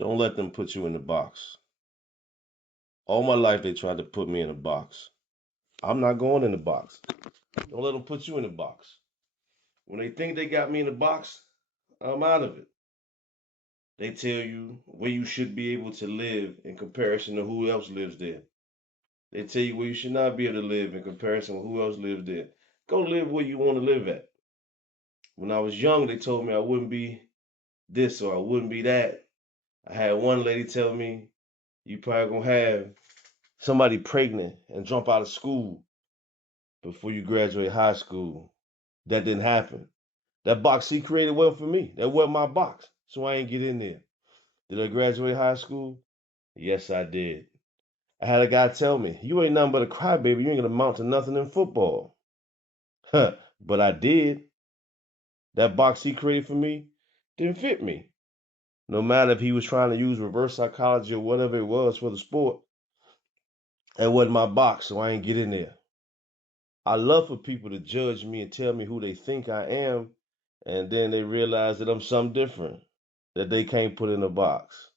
Don't let them put you in the box. All my life they tried to put me in a box. I'm not going in the box. Don't let them put you in the box. When they think they got me in the box, I'm out of it. They tell you where you should be able to live in comparison to who else lives there. They tell you where you should not be able to live in comparison with who else lives there. Go live where you want to live at. When I was young, they told me I wouldn't be this or I wouldn't be that. I had one lady tell me, you probably gonna have somebody pregnant and jump out of school before you graduate high school. That didn't happen. That box he created wasn't for me. That wasn't my box. So I ain't get in there. Did I graduate high school? Yes, I did. I had a guy tell me, you ain't nothing but a crybaby. You ain't gonna amount to nothing in football. Huh. But I did. That box he created for me didn't fit me. No matter if he was trying to use reverse psychology or whatever it was for the sport, that wasn't my box, so I ain't get in there. I love for people to judge me and tell me who they think I am, and then they realize that I'm something different that they can't put in a box.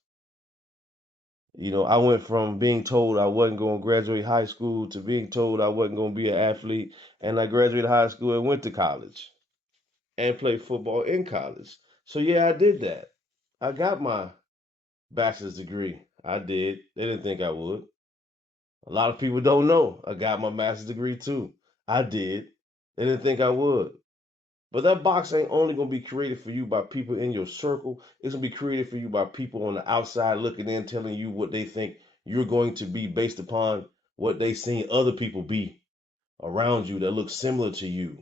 I went from being told I wasn't going to graduate high school to being told I wasn't going to be an athlete, and I graduated high school and went to college and played football in college. So yeah, I did that. I got my bachelor's degree. I did. They didn't think I would. A lot of people don't know. I got my master's degree too. I did. They didn't think I would. But that box ain't only gonna be created for you by people in your circle. It's gonna be created for you by people on the outside looking in, telling you what they think you're going to be based upon what they seen other people be around you that look similar to you.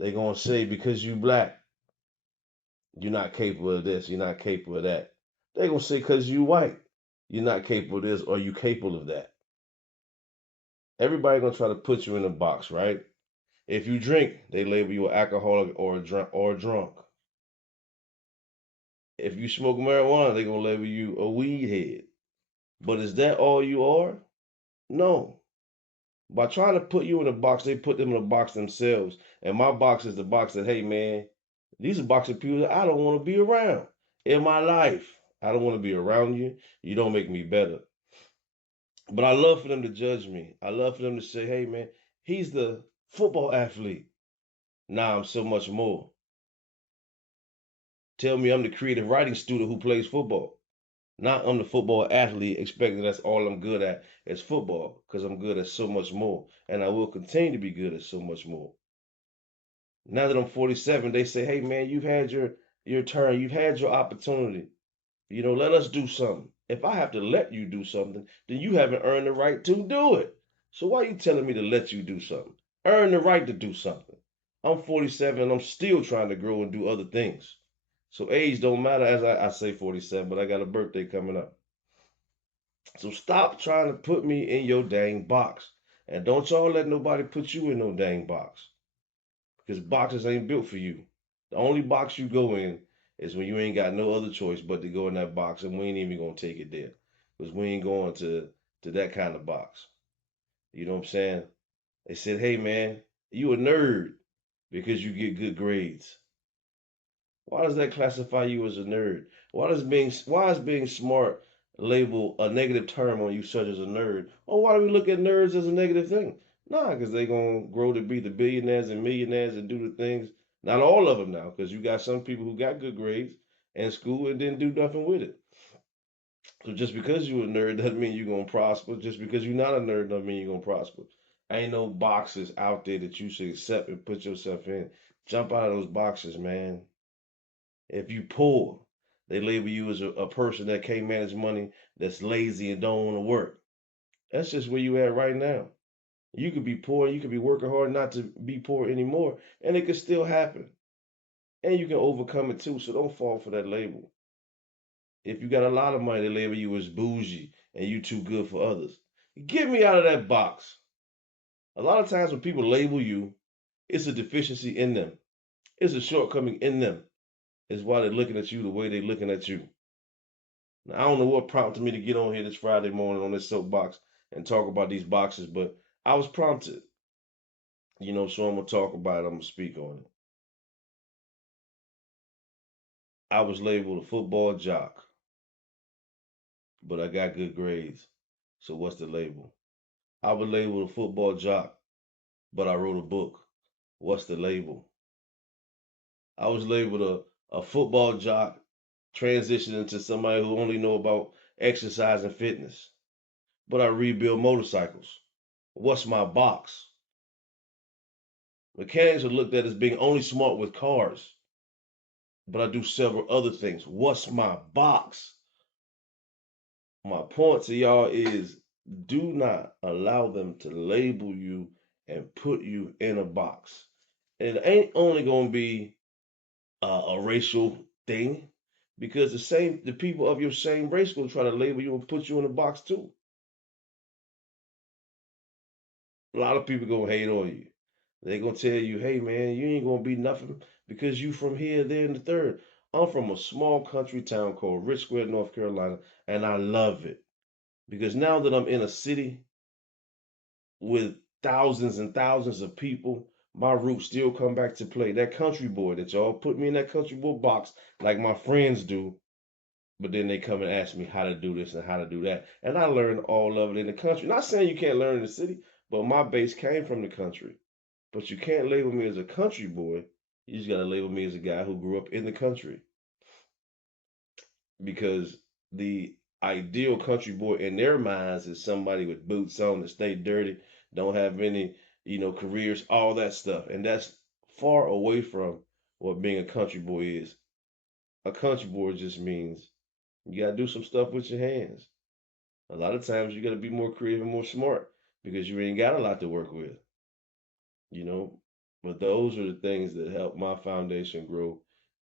They gonna say because you black, you're not capable of this, you're not capable of that. They gonna say because you white, you're not capable of this or you capable of that. Everybody gonna try to put you in a box, right? If you drink, they label you an alcoholic or a drunk. If you smoke marijuana, they're gonna label you a weed head. But is that all you are? No. By trying to put you in a box, they put them in a box themselves. And my box is the box that, hey man, these are boxes of people that I don't want to be around in my life. I don't want to be around you. You don't make me better. But I love for them to judge me. I love for them to say, hey man, he's the football athlete. Nah, I'm so much more. Tell me I'm the creative writing student who plays football. Not I'm the football athlete expecting that's all I'm good at is football because I'm good at so much more. And I will continue to be good at so much more. Now that I'm 47, they say, hey man, you've had your turn, you've had your opportunity. Let us do something. If I have to let you do something, then you haven't earned the right to do it. So why are you telling me to let you do something? Earn the right to do something. I'm 47 and I'm still trying to grow and do other things. So age don't matter as I say 47, but I got a birthday coming up. So stop trying to put me in your dang box. And don't y'all let nobody put you in no dang box. Because boxes ain't built for you. The only box you go in is when you ain't got no other choice but to go in that box, and we ain't even gonna take it there. Because we ain't going to that kind of box. You know what I'm saying? They said, hey man, you a nerd because you get good grades. Why does that classify you as a nerd? Why is being smart labeled a negative term on you such as a nerd? Or why do we look at nerds as a negative thing? Nah, because they gonna grow to be the billionaires and millionaires and do the things. Not all of them now, because you got some people who got good grades in school and didn't do nothing with it. So just because you a nerd doesn't mean you're gonna prosper. Just because you're not a nerd doesn't mean you're gonna prosper. Ain't no boxes out there that you should accept and put yourself in. Jump out of those boxes, man. If you poor, they label you as a person that can't manage money, that's lazy and don't want to work. That's just where you at right now. You could be poor, you could be working hard not to be poor anymore, and it could still happen. And you can overcome it too, so don't fall for that label. If you got a lot of money, they label you as bougie and you too good for others. Get me out of that box. A lot of times when people label you, it's a deficiency in them. It's a shortcoming in them. It's why they're looking at you the way they're looking at you. Now, I don't know what prompted me to get on here this Friday morning on this soapbox and talk about these boxes, but I was prompted, so I'm gonna talk about it. I'm gonna speak on it. I was labeled a football jock, but I got good grades. So what's the label? I was labeled a football jock, but I wrote a book. What's the label? I was labeled a football jock, transitioning to somebody who only know about exercise and fitness, but I rebuild motorcycles. What's my box? Mechanics are looked at as being only smart with cars, but I do several other things. What's my box? My point to y'all is do not allow them to label you and put you in a box. And it ain't only going to be a racial thing because the people of your same race going to try to label you and put you in a box too. A lot of people going to hate on you. They going to tell you, hey man, you ain't going to be nothing because you from here, there, and the third. I'm from a small country town called Rich Square, North Carolina, and I love it because now that I'm in a city with thousands and thousands of people, my roots still come back to play. That country boy that y'all put me in that country boy box like my friends do, but then they come and ask me how to do this and how to do that. And I learned all of it in the country. Not saying you can't learn in the city, but my base came from the country. But you can't label me as a country boy. You just got to label me as a guy who grew up in the country because the ideal country boy in their minds is somebody with boots on that stay dirty, don't have any, careers, all that stuff. And that's far away from what being a country boy is. A country boy just means you gotta do some stuff with your hands. A lot of times you gotta be more creative and more smart because you ain't got a lot to work with, you know. But those are the things that help my foundation grow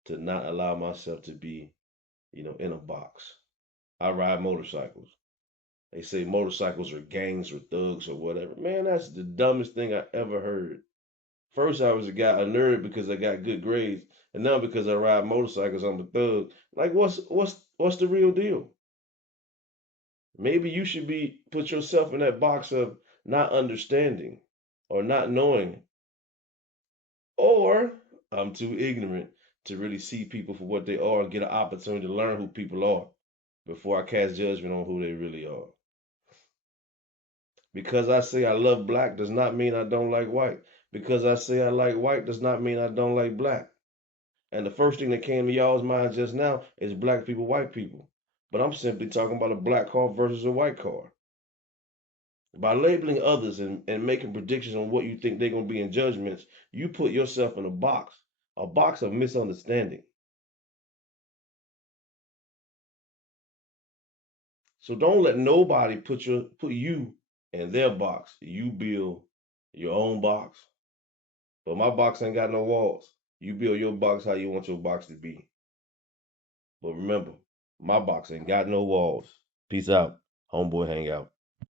to not allow myself to be, in a box. I ride motorcycles. They say motorcycles are gangs or thugs or whatever. Man, that's the dumbest thing I ever heard. First, I was a nerd because I got good grades, and now because I ride motorcycles, I'm a thug. Like, what's the real deal? Maybe you should be put yourself in that box of not understanding or not knowing, or I'm too ignorant to really see people for what they are and get an opportunity to learn who people are before I cast judgment on who they really are. Because I say I love black does not mean I don't like white. Because I say I like white does not mean I don't like black. And the first thing that came to y'all's mind just now is black people, white people. But I'm simply talking about a black car versus a white car. By labeling others and making predictions on what you think they're going to be in judgments, you put yourself in a box of misunderstanding. So don't let nobody put you in their box. You build your own box. But my box ain't got no walls. You build your box how you want your box to be. But remember, my box ain't got no walls. Peace out. Homeboy hang out.